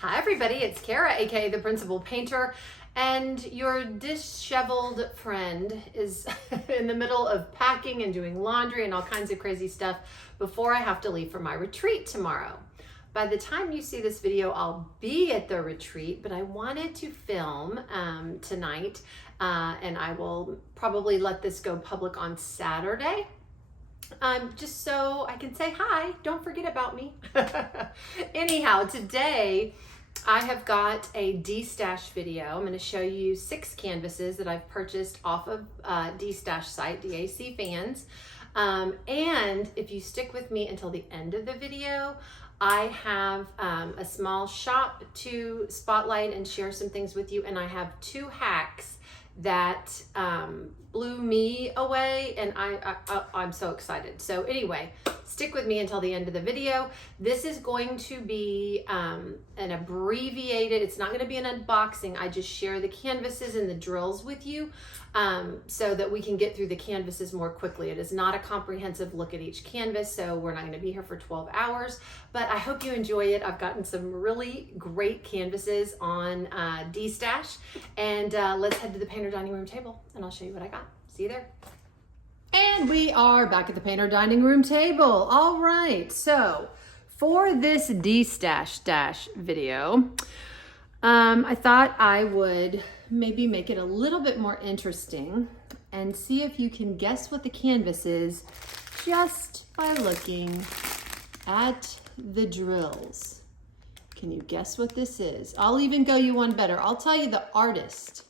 Hi everybody, it's Kara, aka the Principal Painter, and your disheveled friend is in the middle of packing and doing laundry and all kinds of crazy stuff before I have to leave for my retreat tomorrow. By the time you see this video, I'll be at the retreat, but I wanted to film tonight, and I will probably let this go public on Saturday. Just so I can say hi, don't forget about me. Anyhow, today I have got a Destash video. I'm going to show you 6 canvases that I've purchased off of Destash site, DAC Fans. And if you stick with me until the end of the video, I have a small shop to spotlight and share some things with you, and I have 2 hacks that blew me away, and I'm so excited. So anyway, stick with me until the end of the video. This is going to be an abbreviated, it's not going to be an unboxing. I just share the canvases and the drills with you so that we can get through the canvases more quickly. It is not a comprehensive look at each canvas, so we're not going to be here for 12 hours, but I hope you enjoy it. I've gotten some really great canvases on Destash, and let's head to the Painter Dining Room table and I'll show you what I got. See you there. And we are back at the Painter Dining Room table. All right, so for this Destash video, I thought I would maybe make it a little bit more interesting and see if you can guess what the canvas is just by looking at the drills. Can you guess what this is? I'll even go you one better. I'll tell you the artist,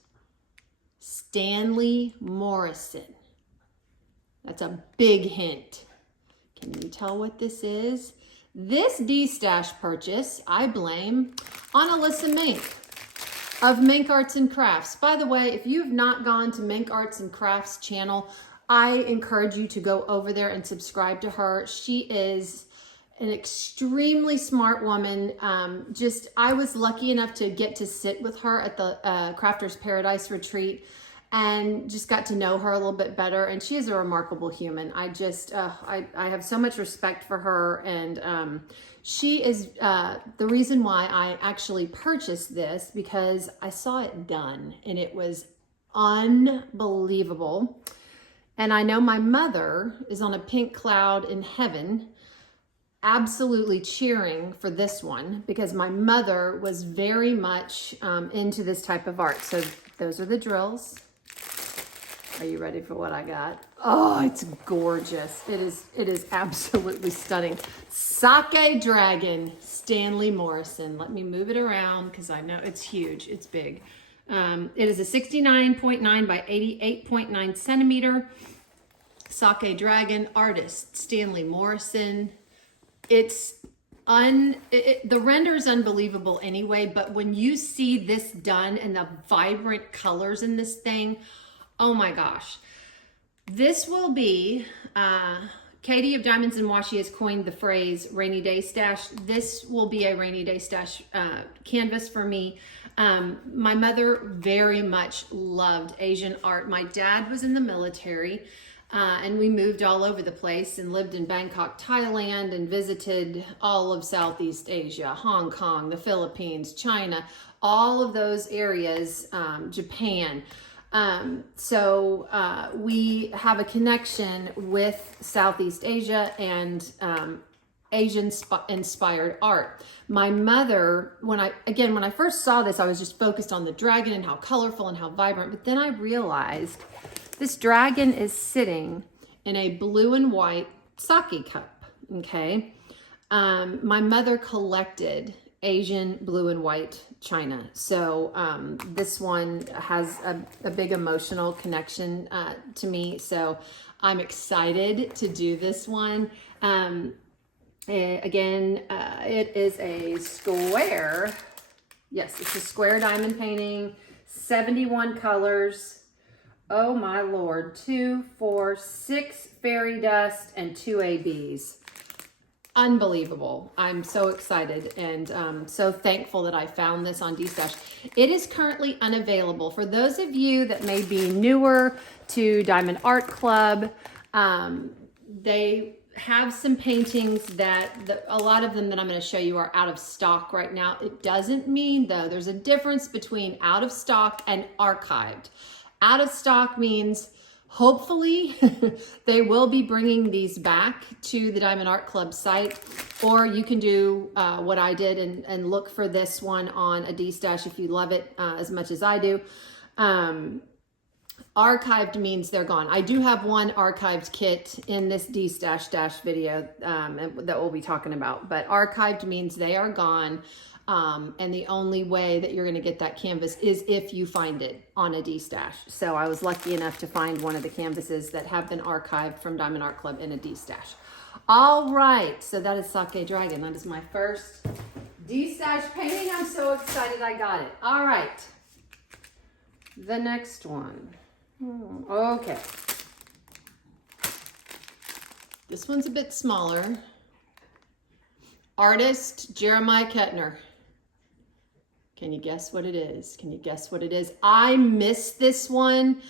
Stanley Morrison. That's a big hint. Can you tell what this is? This Destash purchase, I blame on Alyssa Mink of Mink Arts and Crafts. By the way, if you've not gone to Mink Arts and Crafts channel, I encourage you to go over there and subscribe to her. She is an extremely smart woman. I was lucky enough to get to sit with her at the Crafters Paradise retreat and just got to know her a little bit better. And she is a remarkable human. I have so much respect for her. And she is the reason why I actually purchased this, because I saw it done and it was unbelievable. And I know my mother is on a pink cloud in heaven, absolutely cheering for this one, because my mother was very much into this type of art. So those are the drills. Are you ready for what I got? Oh, it's gorgeous. It is absolutely stunning. Sake Dragon, Stanley Morrison. Let me move it around because I know it's huge. It's big. It is a 69.9 by 88.9 centimeter. Sake Dragon, artist Stanley Morrison. The render is unbelievable anyway, but when you see this done and the vibrant colors in this thing, oh my gosh. This will be, Katie of Diamonds and Washi has coined the phrase rainy day stash. This will be a rainy day stash canvas for me. My mother very much loved Asian art. My dad was in the military, and we moved all over the place and lived in Bangkok, Thailand, and visited all of Southeast Asia, Hong Kong, the Philippines, China, all of those areas, Japan. We have a connection with Southeast Asia and Asian inspired art. My mother, when I first saw this, I was just focused on the dragon and how colorful and how vibrant, but then I realized this dragon is sitting in a blue and white sake cup, okay? My mother collected Asian blue and white china. So this one has a big emotional connection to me. So I'm excited to do this one. It is a square. Yes, it's a square diamond painting, 71 colors. Oh my Lord, 2, 4, 6 fairy dust and 2 ABs. Unbelievable. I'm so excited and so thankful that I found this on Destash. It is currently unavailable. For those of you that may be newer to Diamond Art Club, they have some paintings that a lot of them that I'm going to show you are out of stock right now. It doesn't mean though, there's a difference between out of stock and archived. Out of stock means hopefully they will be bringing these back to the Diamond Art Club site, or you can do what I did and look for this one on a Destash if you love it as much as I do. Archived means they're gone. I do have one archived kit in this Destash video that we'll be talking about, but archived means they are gone. And the only way that you're going to get that canvas is if you find it on a Destash. So I was lucky enough to find one of the canvases that have been archived from Diamond Art Club in a Destash. All right, so that is Sake Dragon. That is my first Destash painting. I'm so excited I got it. All right, the next one. Okay. This one's a bit smaller. Artist Jeremiah Kettner. Can you guess what it is? Can you guess what it is? I missed this one.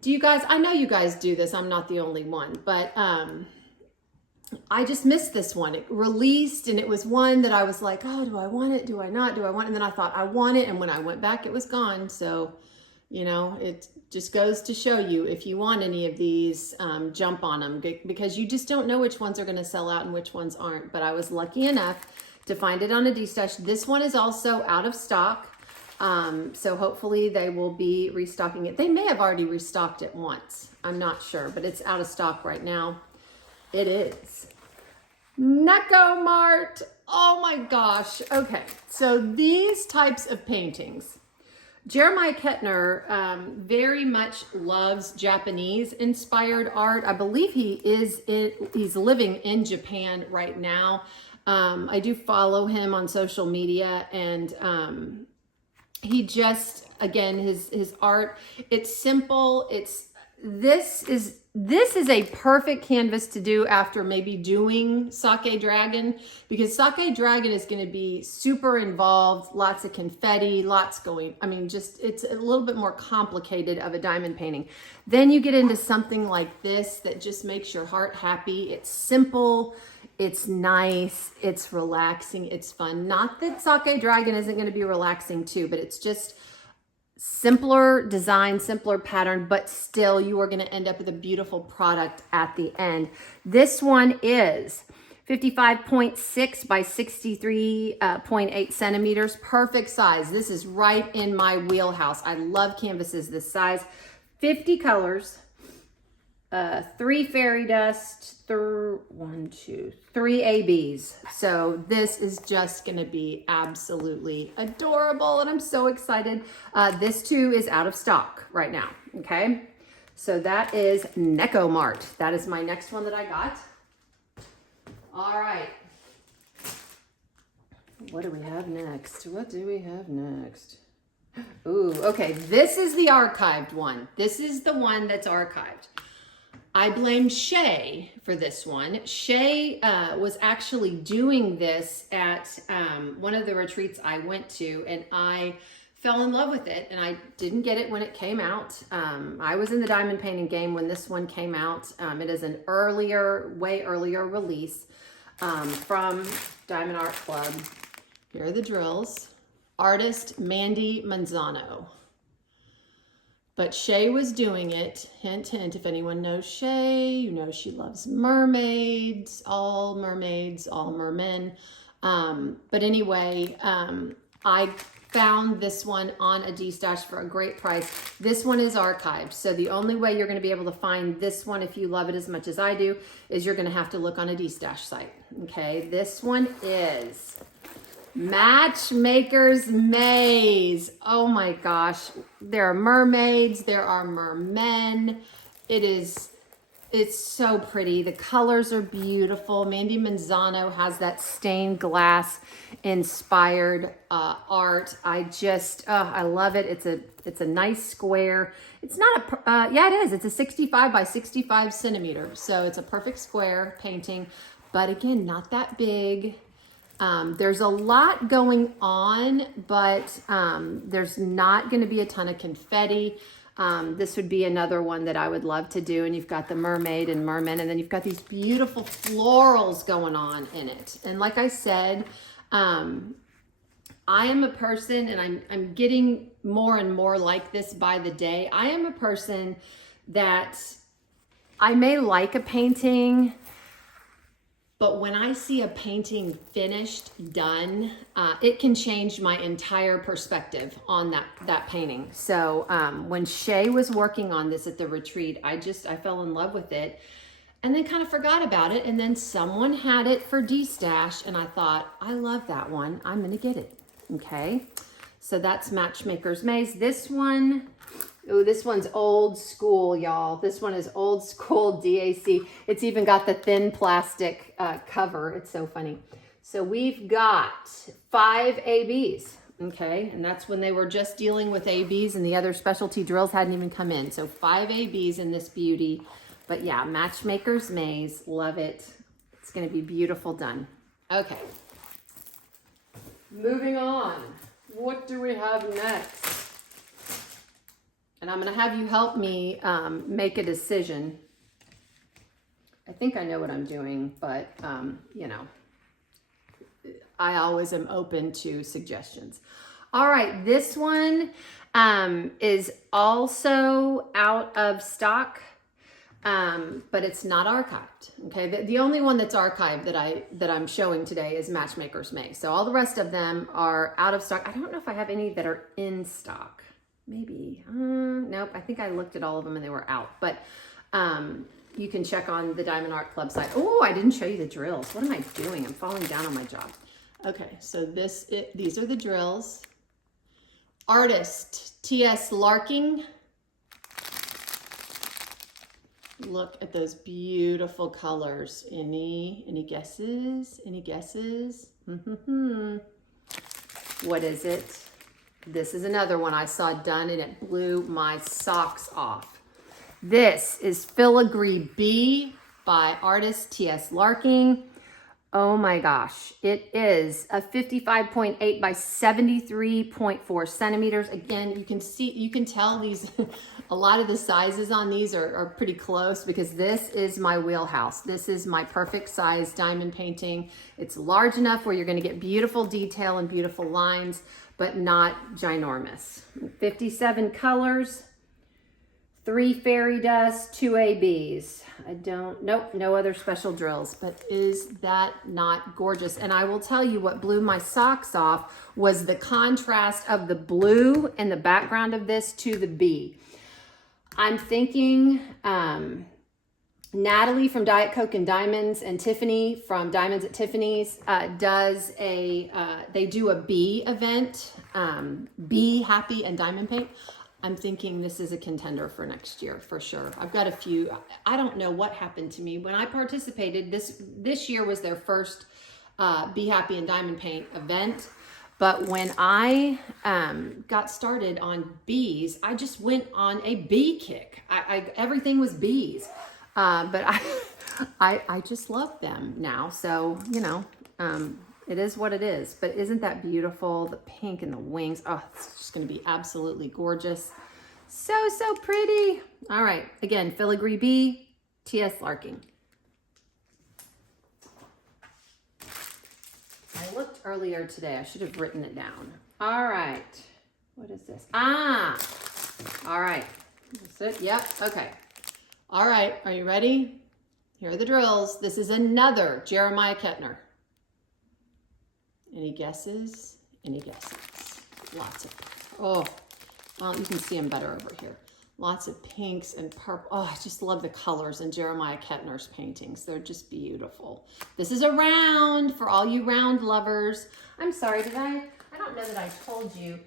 Do you guys, I know you guys do this. I'm not the only one, but I just missed this one. It released and it was one that I was like, oh, do I want it? Do I not? Do I want it? And then I thought I want it. And when I went back, it was gone. So, you know, it just goes to show you if you want any of these, jump on them because you just don't know which ones are going to sell out and which ones aren't. But I was lucky enough to find it on a Destash. This one is also out of stock. So hopefully they will be restocking it. They may have already restocked it once. I'm not sure, but it's out of stock right now. It is Neko Mart. Oh my gosh. Okay. So these types of paintings, Jeremiah Kettner very much loves Japanese inspired art. I believe he's living in Japan right now. I do follow him on social media, and he just, again, his art, it's simple. This is a perfect canvas to do after maybe doing Sake Dragon, because Sake Dragon is going to be super involved, lots of confetti, lots going, I mean, just, it's a little bit more complicated of a diamond painting. Then you get into something like this that just makes your heart happy. It's simple, it's nice, it's relaxing, it's fun. Not that Sake Dragon isn't going to be relaxing too, but it's just simpler design, simpler pattern, but still you are going to end up with a beautiful product at the end. This one is 55.6 by 63.8 centimeters. Perfect size. This is right in my wheelhouse. I love canvases this size. 50 colors, 3 fairy dust, 3 ABs. So this is just going to be absolutely adorable, and I'm so excited. This too is out of stock right now. Okay, so that is Neko Mart. That is my next one that I got. All right, what do we have next? What do we have next? Ooh, okay, this is the archived one. This is the one that's archived. I blame Shay for this one. Shay was actually doing this at one of the retreats I went to, and I fell in love with it, and I didn't get it when it came out. I was in the diamond painting game when this one came out. It is an way earlier release from Diamond Art Club. Here are the drills. Artist Mandy Manzano. But Shay was doing it. Hint, hint, if anyone knows Shay, you know she loves mermaids, all mermen. But anyway, I found this one on a Destash for a great price. This one is archived. So the only way you're going to be able to find this one, if you love it as much as I do, is you're going to have to look on a Destash site. Okay, this one is Matchmaker's Maze. Oh my gosh. There are mermaids. There are mermen. It's so pretty. The colors are beautiful. Mandy Manzano has that stained glass inspired art. I love it. It's a nice square. It's not yeah, it is. It's a 65 by 65 centimeter. So it's a perfect square painting, but again, not that big. There's a lot going on, but there's not going to be a ton of confetti. This would be another one that I would love to do. And you've got the mermaid and merman, and then you've got these beautiful florals going on in it. And like I said, I am a person, and I'm getting more and more like this by the day. I am a person that I may like a painting, but when I see a painting finished, done, it can change my entire perspective on that painting. So when Shay was working on this at the retreat, I fell in love with it and then kind of forgot about it. And then someone had it for Destash, and I thought, I love that one. I'm going to get it. Okay. So that's Matchmaker's Maze. This one, oh, this one's old school, y'all. This one is old school DAC. It's even got the thin plastic cover. It's so funny. So we've got 5 ABs, okay? And that's when they were just dealing with ABs and the other specialty drills hadn't even come in. So 5 ABs in this beauty. But yeah, Matchmaker's Maze, love it. It's gonna be beautiful done. Okay. Moving on. What do we have next? And I'm going to have you help me make a decision. I think I know what I'm doing, but, you know, I always am open to suggestions. All right, this one is also out of stock, but it's not archived. Okay, the only one that's archived that I'm showing today is Matchmaker's Maze. So all the rest of them are out of stock. I don't know if I have any that are in stock. Maybe, nope, I think I looked at all of them and they were out, but you can check on the Diamond Art Club site. Oh, I didn't show you the drills. What am I doing? I'm falling down on my job. Okay, so these are the drills. Artist, T.S. Larking. Look at those beautiful colors. Any guesses? Any guesses? What is it? This is another one I saw done and it blew my socks off. This is Filigree B by artist T.S. Larking. Oh my gosh. It is a 55.8 by 73.4 centimeters. Again, you can tell these, a lot of the sizes on these are pretty close because this is my wheelhouse. This is my perfect size diamond painting. It's large enough where you're going to get beautiful detail and beautiful lines, but not ginormous. 57 colors, 3 fairy dust, 2 ABs. Nope, no other special drills, but is that not gorgeous? And I will tell you what blew my socks off was the contrast of the blue in the background of this to the B. I'm thinking Natalie from Diet Coke and Diamonds and Tiffany from Diamonds at Tiffany's they do a bee event, Bee Happy and Diamond Paint. I'm thinking this is a contender for next year for sure. I've got a few. I don't know what happened to me when I participated. This year was their first Bee Happy and Diamond Paint event. But when I got started on bees, I just went on a bee kick. Everything was bees. But I just love them now. So, you know, it is what it is. But isn't that beautiful? The pink and the wings. Oh, it's just going to be absolutely gorgeous. So, so pretty. All right. Again, Filigree B, T.S. Larking. I looked earlier today. I should have written it down. All right. What is this? All right. That's it. Yep. Okay. All right. Are you ready? Here are the drills. This is another Jeremiah Kettner. Any guesses? Any guesses? Lots of, well, you can see them better over here. Lots of pinks and purple. Oh, I just love the colors in Jeremiah Kettner's paintings. They're just beautiful. This is a round for all you round lovers. I'm sorry, I don't know that I told you.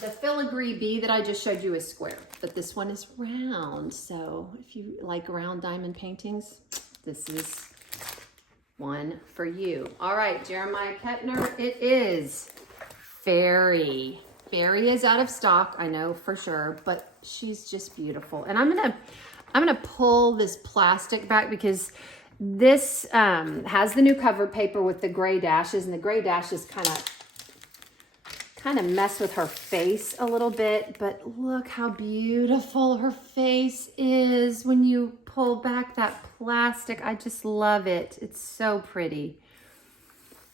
The Filigree B that I just showed you is square, but this one is round. So if you like round diamond paintings, this is one for you. All right, Jeremiah Kettner, it is Fairy. Fairy is out of stock, I know for sure, but she's just beautiful. And I'm gonna pull this plastic back because this has the new cover paper with the gray dashes, and the gray dashes kind kind of mess with her face a little bit, but look how beautiful her face is when you pull back that plastic. I just love it. It's so pretty.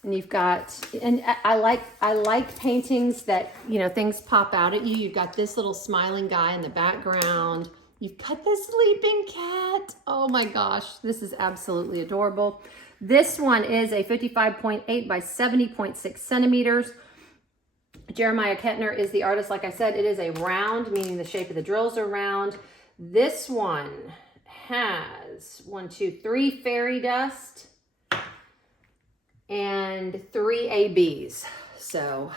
And you've got, and I like paintings that, you know, things pop out at you. You've got this little smiling guy in the background. You've got this sleeping cat. Oh my gosh, this is absolutely adorable. This one is a 55.8 by 70.6 centimeters. Jeremiah Kettner is the artist. Like I said, it is a round, meaning the shape of the drills are round. This one has 1, 2, 3 fairy dust and 3 ABs. So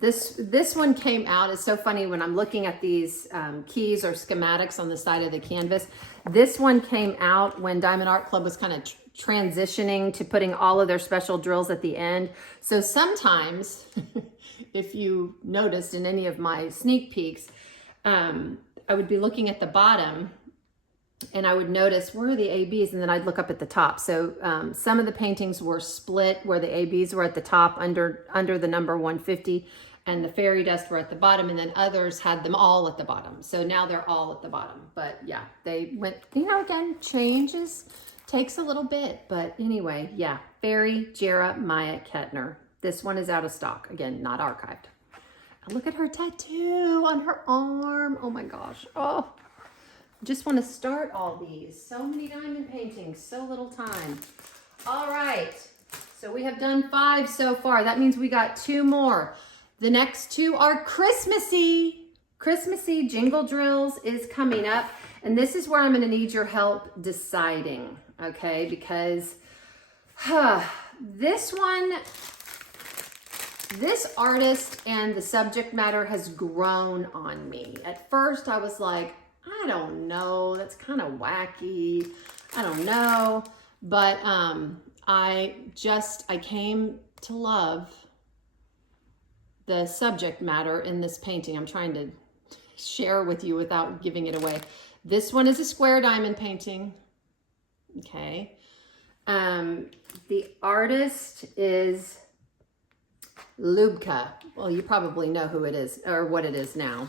this one came out. It's so funny when I'm looking at these keys or schematics on the side of the canvas. This one came out when Diamond Art Club was kind of transitioning to putting all of their special drills at the end. So sometimes, if you noticed in any of my sneak peeks, I would be looking at the bottom and I would notice, where are the ABs? And then I'd look up at the top. So some of the paintings were split where the ABs were at the top under the number 150 and the fairy dust were at the bottom, and then others had them all at the bottom. So now they're all at the bottom. But yeah, they went, you know, again, takes a little bit. But anyway, yeah, Fairy Jeremiah Kettner. This one is out of stock. Again, not archived. And look at her tattoo on her arm. Oh my gosh. Oh. Just want to start all these. So many diamond paintings, so little time. All right, so we have done 5 so far. That means we got 2 more. The next 2 are Christmassy. Christmassy jingle drills is coming up. And this is where I'm going to need your help deciding, okay? Because this artist and the subject matter has grown on me. At first, I was like, I don't know, that's kind of wacky. I don't know. But I came to love the subject matter in this painting. I'm trying to share with you without giving it away. This one is a square diamond painting. Okay. The artist is Lubka. Well, you probably know who it is or what it is now.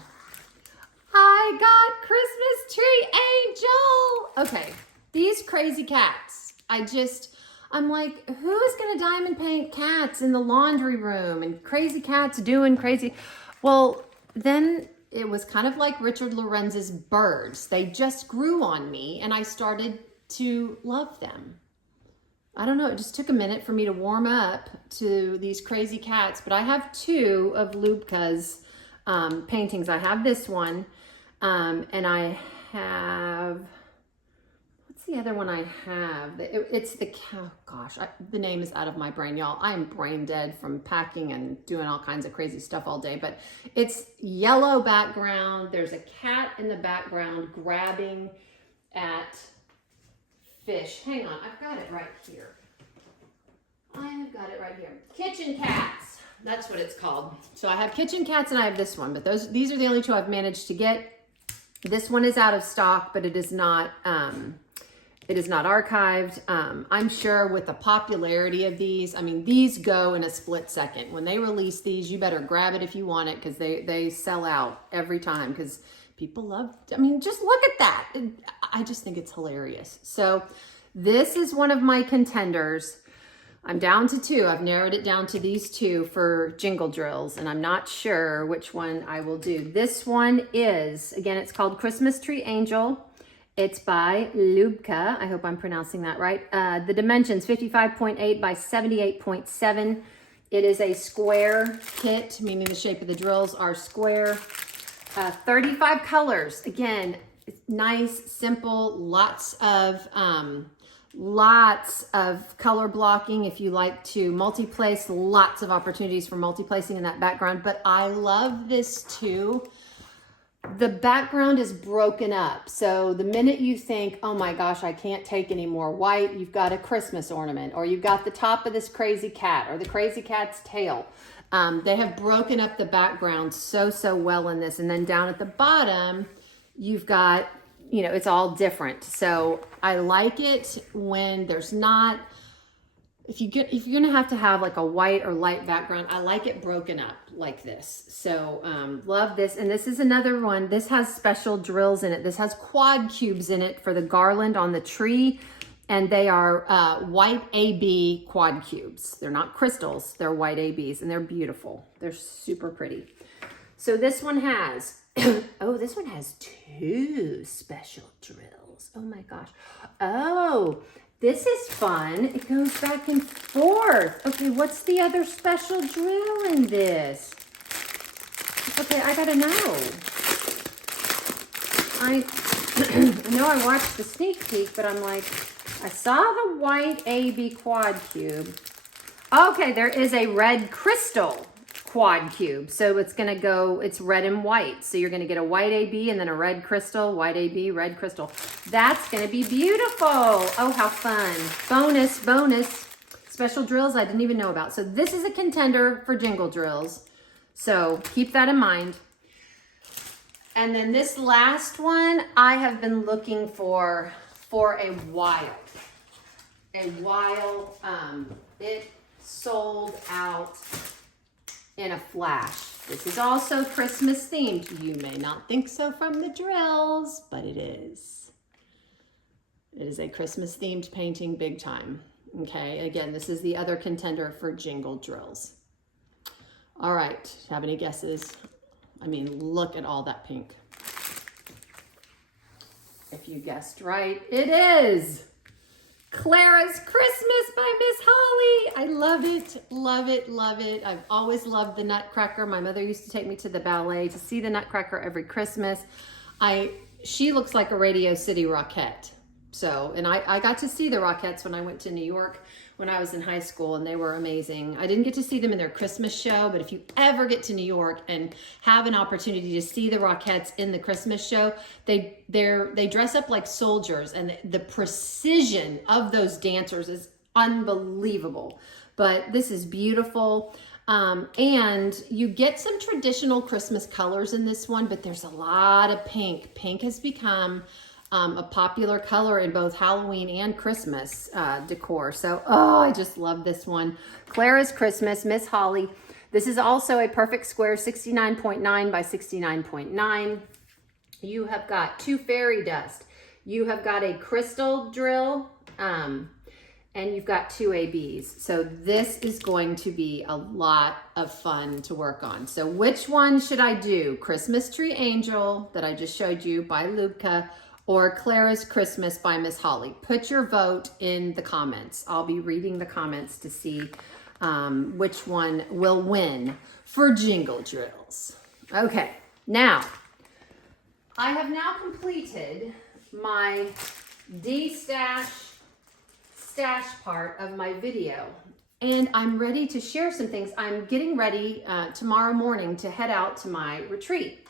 I got Christmas Tree Angel. Okay, these crazy cats. I'm like, who's gonna diamond paint cats in the laundry room and crazy cats doing crazy? Well, then it was kind of like Richard Lorenz's birds. They just grew on me and I started to love them. I don't know, it just took a minute for me to warm up to these crazy cats, but I have 2 of Lubka's paintings. I have this one. And I have, what's the other one I have? It's the, oh gosh, the name is out of my brain, y'all. I am brain dead from packing and doing all kinds of crazy stuff all day, but it's yellow background. There's a cat in the background grabbing at fish. Hang on, I've got it right here. I have got it right here. Kitchen cats. That's what it's called. So I have kitchen cats and I have this one, but these are the only 2 I've managed to get. This one is out of stock, but it is not archived. I'm sure with the popularity of these, I mean, these go in a split second. When they release these, you better grab it if you want it because they sell out every time because people love, I mean, just look at that. I just think it's hilarious. So this is one of my contenders. I'm down to 2. I've narrowed it down to these 2 for jingle drills, and I'm not sure which one I will do. This one is, again, it's called Christmas Tree Angel. It's by Lubka. I hope I'm pronouncing that right. The dimensions, 55.8 by 78.7. It is a square kit, meaning the shape of the drills are square. 35 colors. Again, it's nice, simple, lots of color blocking if you like to multi-place, lots of opportunities for multi-placing in that background. But I love this too. The background is broken up. So the minute you think, oh my gosh, I can't take any more white, you've got a Christmas ornament, or you've got the top of this crazy cat or the crazy cat's tail. They have broken up the background so well in this. And then down at the bottom, you've got, you know, it's all different. So I like it when there's not if you're gonna have to have like a white or light background, I like it broken up like this. So love this. And this is another one. This has special drills in it. This has quad cubes in it for the garland on the tree. And they are white AB quad cubes. They're not crystals, they're white ABs, and they're beautiful. They're super pretty. So this one has, oh, this one has 2 special drills. Oh my gosh. Oh, this is fun. It goes back and forth. Okay, what's the other special drill in this? Okay, I gotta know. I know I watched the sneak peek, but I'm like, I saw the white AB quad cube. Okay, there is a red crystal quad cube. So it's gonna go, it's red and white. So you're gonna get a white AB and then a red crystal, white AB, red crystal. That's gonna be beautiful. Oh, how fun. Bonus, bonus. Special drills I didn't even know about. So this is a contender for jingle drills. So keep that in mind. And then this last one, I have been looking for a while. It sold out in a flash. This is also Christmas themed. You may not think so from the drills, but it is. It is a Christmas themed painting big time. Okay, again, this is the other contender for jingle drills. All right, have any guesses? I mean, look at all that pink. If you guessed right, it is Clara's Christmas by Miss Holly. I love it, love it, love it. I've always loved the Nutcracker. My mother used to take me to the ballet to see the Nutcracker every Christmas. She looks like a Radio City Rockette. So, and I got to see the Rockettes when I went to New York when I was in high school, and they were amazing. I didn't get to see them in their Christmas show, but if you ever get to New York and have an opportunity to see the Rockettes in the Christmas show, they dress up like soldiers, and the precision of those dancers is unbelievable. But this is beautiful. And you get some traditional Christmas colors in this one, but there's a lot of pink. Pink has become a popular color in both Halloween and Christmas decor. So, oh, I just love this one. Clara's Christmas, Miss Holly. This is also a perfect square, 69.9 by 69.9. You have got 2 fairy dust. You have got a crystal drill, and you've got 2 ABs. So this is going to be a lot of fun to work on. So which one should I do? Christmas Tree Angel that I just showed you by Lubka, or Clara's Christmas by Miss Holly? Put your vote in the comments. I'll be reading the comments to see which one will win for jingle drills. Okay, now, I have now completed my Destash stash part of my video, and I'm ready to share some things. I'm getting ready tomorrow morning to head out to my retreat.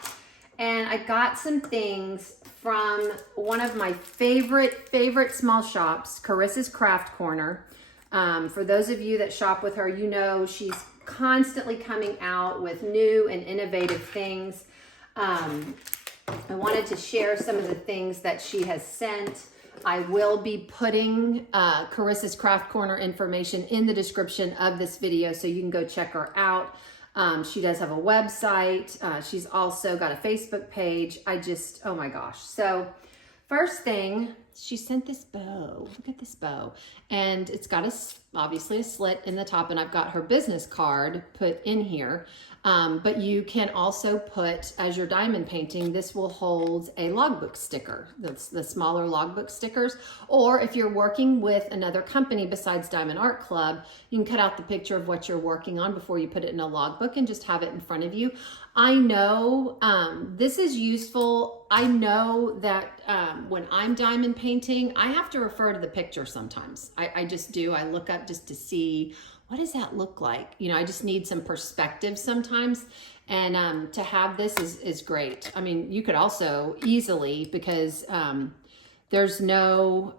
And I got some things from one of my favorite small shops, Carissa's Craft Corner. For those of you that shop with her, you know she's constantly coming out with new and innovative things. I wanted to share some of the things that she has sent. I will be putting Carissa's Craft Corner information in the description of this video, so you can go check her out. She does have a website. She's also got a Facebook page. Oh my gosh. So first thing, she sent this bow. Look at this bow. And it's got obviously a slit in the top, and I've got her business card put in here. But you can also put, as you're diamond painting, this will hold a logbook sticker, the smaller logbook stickers. Or if you're working with another company besides Diamond Art Club, you can cut out the picture of what you're working on before you put it in a logbook and just have it in front of you. I know this is useful. I know that when I'm diamond painting, I have to refer to the picture sometimes. I just do. I look up just to see, what does that look like? You know, I just need some perspective sometimes. And to have this is great. I mean, you could also easily, because there's no,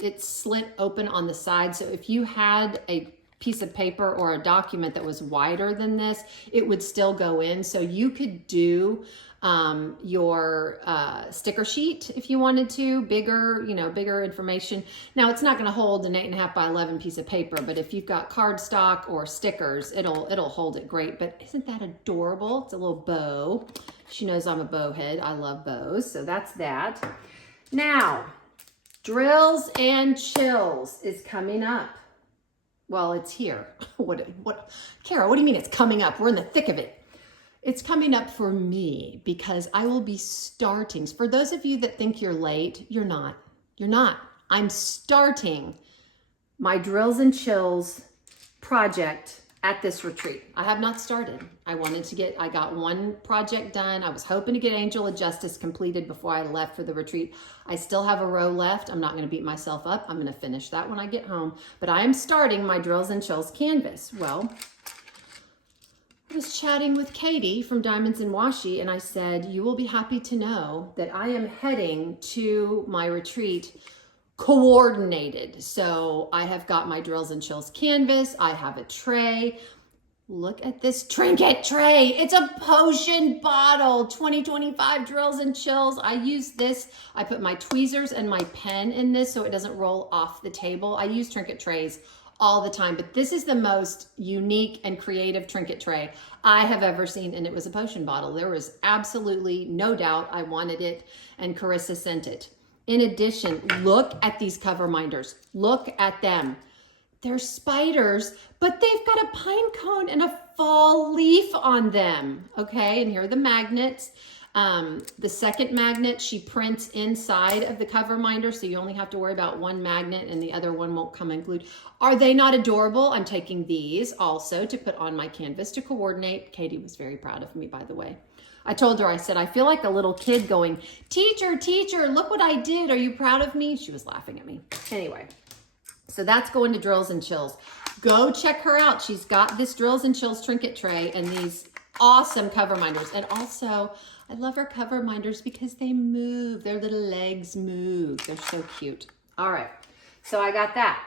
it's slit open on the side. So if you had a piece of paper or a document that was wider than this, it would still go in. So you could do your sticker sheet if you wanted to, bigger, bigger information. Now it's not going to hold an 8.5 by 11 piece of paper, but if you've got cardstock or stickers, it'll hold it great. But isn't that adorable? It's a little bow. She knows I'm a bow head. I love bows. So that's that. Now, Drills and Chills is coming up. Well, it's here. Kara, what do you mean it's coming up? We're in the thick of it. It's coming up for me because I will be starting. For those of you that think you're late, you're not. You're not. I'm starting my Drills and Chills project at this retreat. I have not started. I got one project done. I was hoping to get Angel of Justice completed before I left for the retreat. I still have a row left. I'm not going to beat myself up. I'm going to finish that when I get home. But I am starting my Drills and Chills canvas. Well, I was chatting with Katie from Diamonds and Washi, and I said, you will be happy to know that I am heading to my retreat coordinated. So I have got my Drills and Chills canvas. I have a tray. Look at this trinket tray. It's a potion bottle. 2025 Drills and Chills. I use this. I put my tweezers and my pen in this so it doesn't roll off the table. I use trinket trays all the time, but this is the most unique and creative trinket tray I have ever seen, and it was a potion bottle. There was absolutely no doubt I wanted it, and Carissa sent it. In addition, look at these cover minders. Look at them. They're spiders, but they've got a pine cone and a fall leaf on them. Okay, and here are the magnets. The second magnet she prints inside of the cover minder, so you only have to worry about one magnet and the other one won't come unglued. Are they not adorable? I'm taking these also to put on my canvas to coordinate. Katie was very proud of me, by the way. I told her, I said, I feel like a little kid going, teacher, teacher, look what I did. Are you proud of me? She was laughing at me. Anyway, so that's going to Drills and Chills. Go check her out. She's got this Drills and Chills trinket tray and these awesome cover minders. And also, I love her cover minders because they move. Their little legs move. They're so cute. All right, so I got that.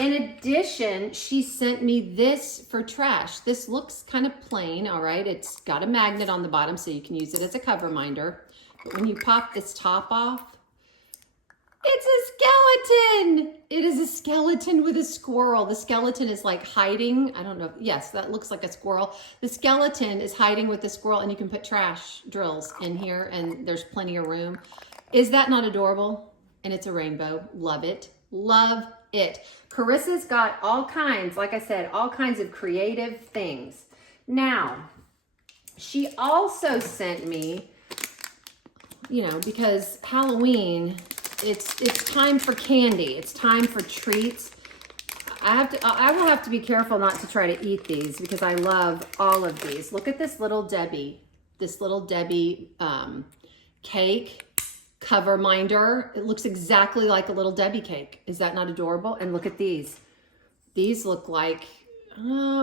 In addition, she sent me this for trash. This looks kind of plain, all right? It's got a magnet on the bottom so you can use it as a cover minder. But when you pop this top off, it's a skeleton. It is a skeleton with a squirrel. The skeleton is like hiding. I don't know. Yes, that looks like a squirrel. The skeleton is hiding with the squirrel, and you can put trash drills in here, and there's plenty of room. Is that not adorable? And it's a rainbow. Love it. Love it. Carissa's got all kinds, like I said, all kinds of creative things. Now, she also sent me, because Halloween, it's time for candy. It's time for treats. I will have to be careful not to try to eat these because I love all of these. Look at this little Debbie cake cover minder. It looks exactly like a little Debbie cake. Is that not adorable? And look at these. These look like,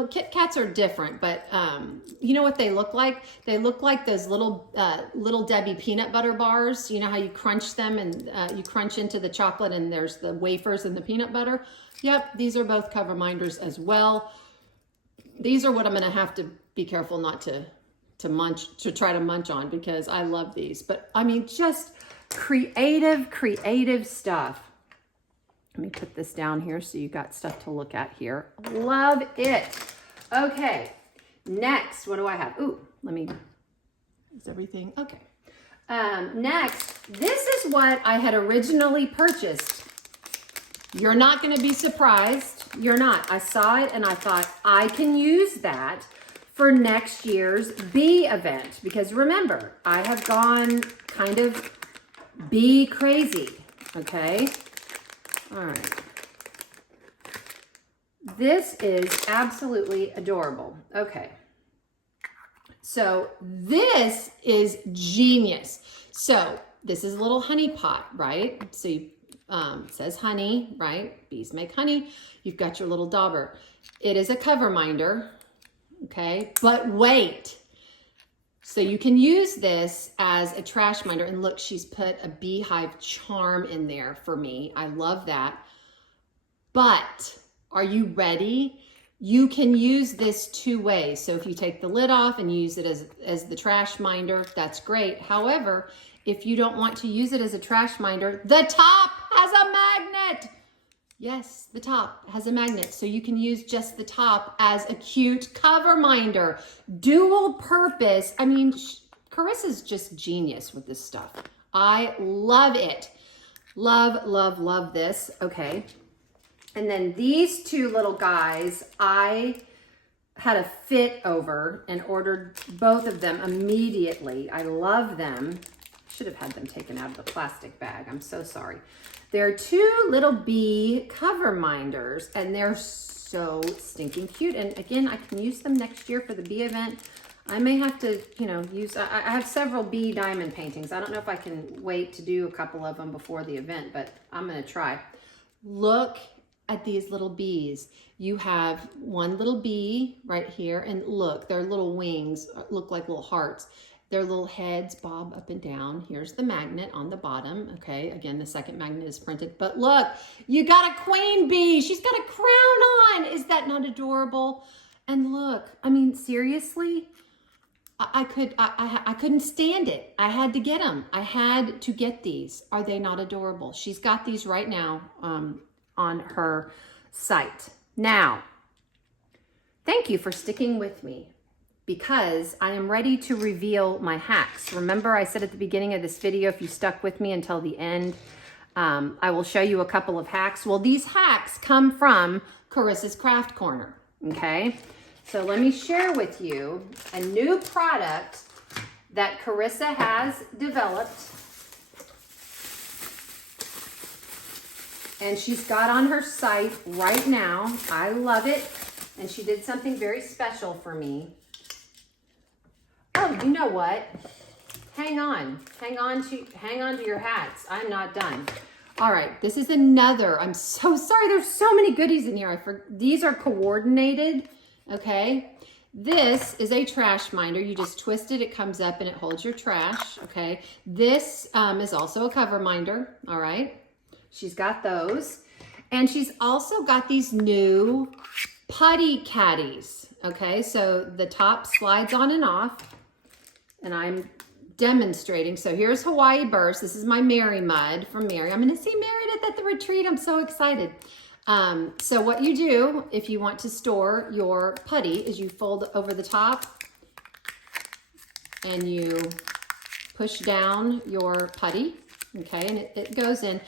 Kit Kats are different, but you know what they look like? They look like those little Debbie peanut butter bars. You know how you crunch them and you crunch into the chocolate and there's the wafers and the peanut butter? Yep, these are both cover minders as well. These are what I'm gonna have to be careful not to try to munch on because I love these. But I mean, just creative stuff. Let me put this down here so you got stuff to look at here. Love it. Okay, next, what do I have? Ooh, is everything? Okay. Next, this is what I had originally purchased. You're not gonna be surprised. You're not. I saw it and I thought I can use that for next year's bee event. Because remember, I have gone kind of bee crazy, okay? All right. This is absolutely adorable. Okay. So this is genius. So this is a little honey pot, right? So you, it says honey, right? Bees make honey. You've got your little dauber. It is a cover minder, okay? But wait. So you can use this as a trash minder. And look, she's put a beehive charm in there for me. I love that. But Are you ready? You can use this two ways. So if you take the lid off and use it as the trash minder, that's great. However, if you don't want to use it as a trash minder, the top has a magnet. Yes, the top has a magnet. So you can use just the top as a cute cover minder. Dual purpose. I mean, Carissa's just genius with this stuff. I love it. Love, love, love this. Okay. And then these two little guys, I had a fit over and ordered both of them immediately. I love them. Should have had them taken out of the plastic bag. I'm so sorry. They're two little bee cover minders, and they're so stinking cute. And again, I can use them next year for the bee event. I may have to, you know, use, I have several bee diamond paintings. I don't know if I can wait to do a couple of them before the event, but I'm going to try. Look at these little bees. You have one little bee right here, and look, their little wings look like little hearts. Their little heads bob up and down. Here's the magnet on the bottom. Okay, again, the second magnet is printed, but look, you got a queen bee. She's got a crown on. Is that not adorable? And look, I mean, seriously, I couldn't stand it. I had to get them. I had to get these. Are they not adorable? She's got these right now on her site. Now, thank you for sticking with me, because I am ready to reveal my hacks. Remember, I said at the beginning of this video, if you stuck with me until the end, I will show you a couple of hacks. Well, these hacks come from Carissa's Craft Corner, okay? So let me share with you a new product that Carissa has developed, and she's got on her site right now. I love it, and she did something very special for me. Oh, you know what? Hang on to your hats. I'm not done. All right, this is another. I'm so sorry. There's so many goodies in here. These are coordinated. Okay. This is a trash minder. You just twist it. It comes up and it holds your trash. Okay. This is also a cover minder. All right. She's got those, and she's also got these new putty caddies. Okay. So the top slides on and off, and I'm demonstrating. So here's Hawaii Burst. This is my Mary Mud from Mary. I'm going to see Meredith at the retreat. I'm so excited. So what you do if you want to store your putty is you fold over the top and you push down your putty. Okay. And it goes in,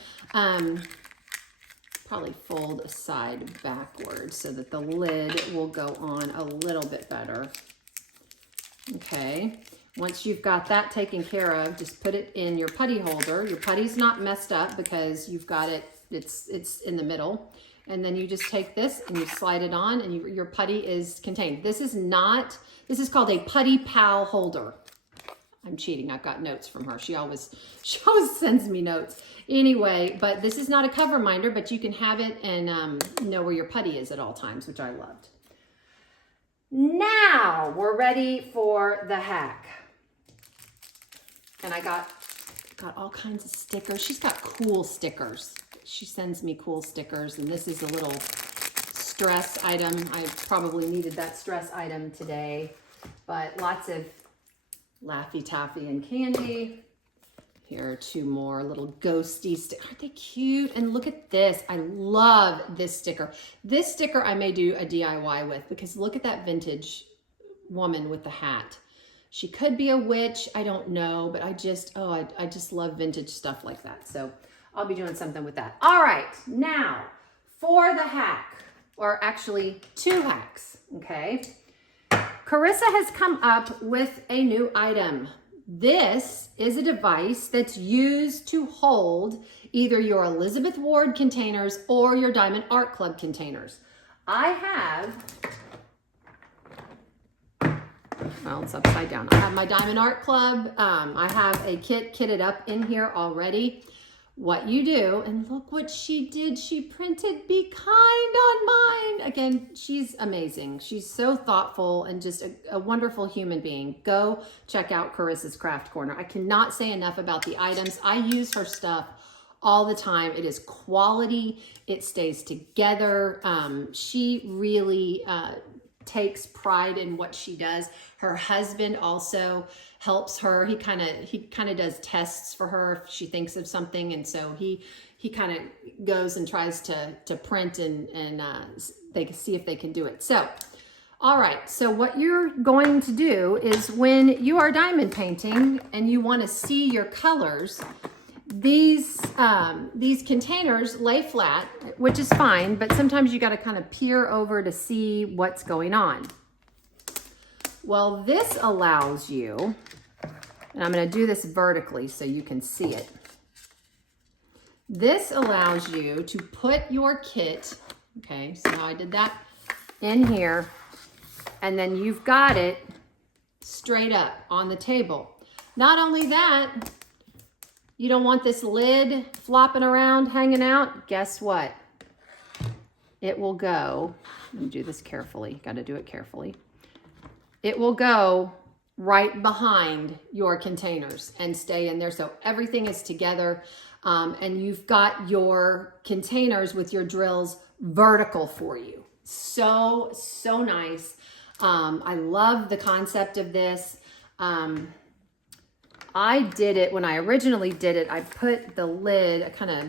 probably fold aside backwards so that the lid will go on a little bit better. Okay. Once you've got that taken care of, just put it in your putty holder. Your putty's not messed up because you've got it, it's in the middle. And then you just take this and you slide it on, and your putty is contained. This is called a Putty Pal holder. I'm cheating. I've got notes from her. She always sends me notes. Anyway, but this is not a cover minder, but you can have it and know where your putty is at all times, which I loved. Now we're ready for the hack. And I got all kinds of stickers. She's got cool stickers. She sends me cool stickers, and this is a little stress item. I probably needed that stress item today, but lots of Laffy Taffy and candy. Here are two more little ghosty stickers. Aren't they cute? And look at this. I love this sticker. This sticker I may do a DIY with, because look at that vintage woman with the hat. She could be a witch. I don't know, but I just love vintage stuff like that. So I'll be doing something with that. All right, now for the hack, or actually two hacks, okay? Carissa has come up with a new item. This is a device that's used to hold either your Elizabeth Ward containers or your Diamond Art Club containers. I have, well, it's upside down. I have my Diamond Art Club. I have a kit kitted up in here already. What you do, and look what she did. She printed "Be kind" on mine. Again, she's amazing. She's so thoughtful and just a wonderful human being. Go check out Carissa's Craft Corner. I cannot say enough about the items. I use her stuff all the time. It is quality. It stays together. She really takes pride in what she does. Her husband also helps her. He kind of does tests for her if she thinks of something, and so he kind of goes and tries to print and they can see if they can do it. So, all right. So what you're going to do is when you are diamond painting and you want to see your colors, these containers lay flat, which is fine, but sometimes you got to kind of peer over to see what's going on. Well, this allows you, and I'm going to do this vertically so you can see it. This allows you to put your kit, okay, so now I did that in here, and then you've got it straight up on the table. Not only that, you don't want this lid flopping around, hanging out. Guess what? It will go, let me do this carefully, got to do it carefully. It will go right behind your containers and stay in there. So everything is together. And you've got your containers with your drills vertical for you. So nice. I love the concept of this. I did it when I originally did it. I put the lid, I kind of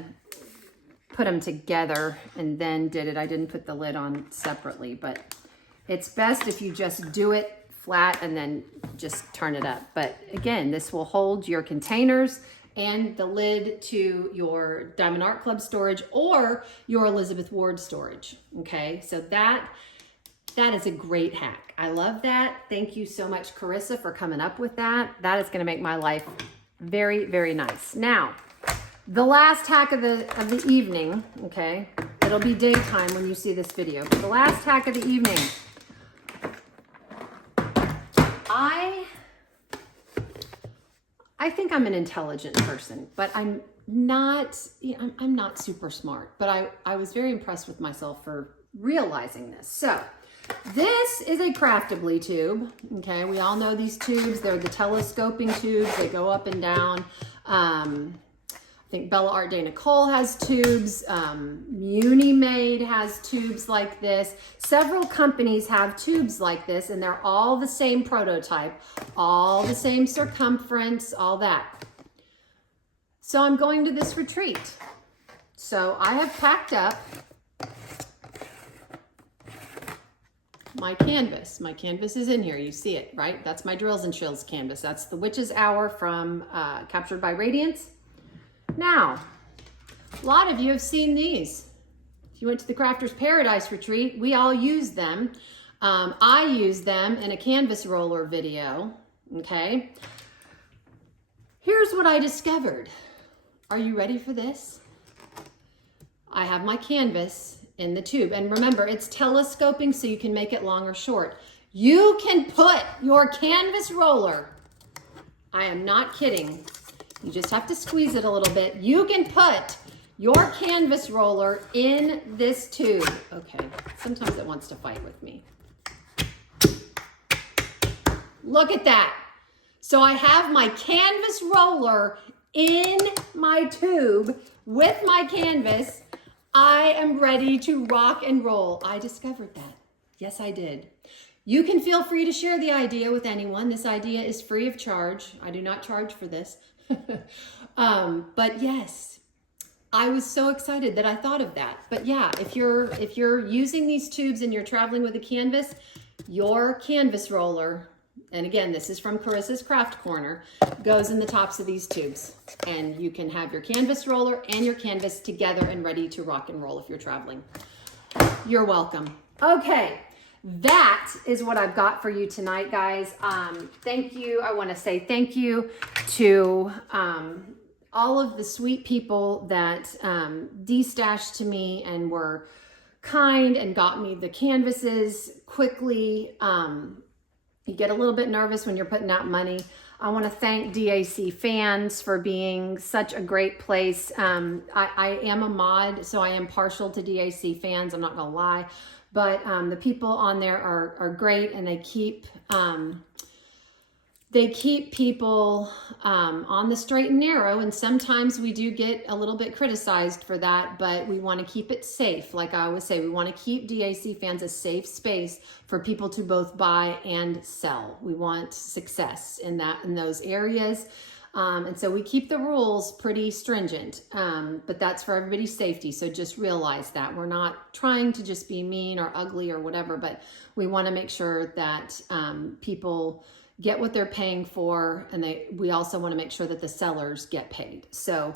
put them together and then did it. I didn't put the lid on separately, but it's best if you just do it flat and then just turn it up. But again, this will hold your containers and the lid to your Diamond Art Club storage or your Elizabeth Ward storage. Okay, so that is a great hack. I love that. Thank you so much, Carissa, for coming up with that. That is gonna make my life very, very nice. Now, the last hack of the evening, okay? It'll be daytime when you see this video, but the last hack of the evening, I think I'm an intelligent person, but I'm not super smart, but I was very impressed with myself for realizing this. So this is a Craftably tube. Okay, we all know these tubes. They're the telescoping tubes. They go up and down. I think Bella Art de Nicole has tubes. Made has tubes like this. Several companies have tubes like this, and they're all the same prototype, all the same circumference, all that. So I'm going to this retreat. So I have packed up my canvas. My canvas is in here. You see it, right? That's my Drills and Chills canvas. That's the Witch's Hour from Captured by Radiance. Now, a lot of you have seen these. If you went to the Crafter's Paradise retreat, we all use them. I use them in a canvas roller video, okay? Here's what I discovered. Are you ready for this? I have my canvas in the tube. And remember, it's telescoping so you can make it long or short. You can put your canvas roller, I am not kidding, you just have to squeeze it a little bit. You can put your canvas roller in this tube. Okay, sometimes it wants to fight with me. Look at that. So I have my canvas roller in my tube with my canvas. I am ready to rock and roll. I discovered that. Yes, I did. You can feel free to share the idea with anyone. This idea is free of charge. I do not charge for this. But yes, I was so excited that I thought of that. But yeah, if you're using these tubes and you're traveling with a canvas, your canvas roller, and again, this is from Carissa's Craft Corner, goes in the tops of these tubes. And you can have your canvas roller and your canvas together and ready to rock and roll if you're traveling. You're welcome. Okay, that is what I've got for you tonight, guys. Thank you. I want to say thank you to all of the sweet people that destashed to me and were kind and got me the canvases quickly. You get a little bit nervous when you're putting out money. I want to thank DAC Fans for being such a great place. I am a mod, so I am partial to DAC Fans, I'm not gonna lie. But the people on there are great, and they keep they keep people on the straight and narrow, and sometimes we do get a little bit criticized for that, but we want to keep it safe. Like I always say, we want to keep DAC fans a safe space for people to both buy and sell. We want success in those areas. And so we keep the rules pretty stringent, but that's for everybody's safety. So just realize that we're not trying to just be mean or ugly or whatever, but we want to make sure that people get what they're paying for, and we also want to make sure that the sellers get paid. So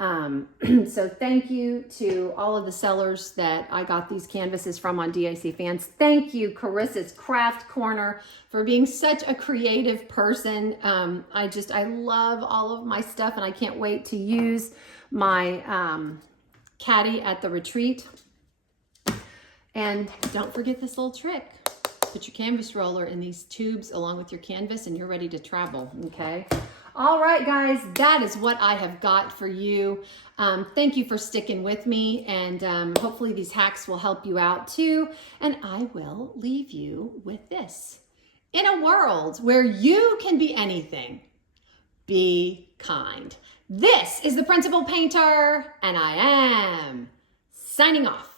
so thank you to all of the sellers that I got these canvases from on DAC Fans. Thank you, Carissa's Craft Corner, for being such a creative person. I love all of my stuff, and I can't wait to use my caddy at the retreat. And don't forget this little trick. Put your canvas roller in these tubes along with your canvas, and you're ready to travel, okay? All right, guys, that is what I have got for you. Thank you for sticking with me, and hopefully these hacks will help you out too. And I will leave you with this. In a world where you can be anything, be kind. This is the Principal Painter, and I am signing off.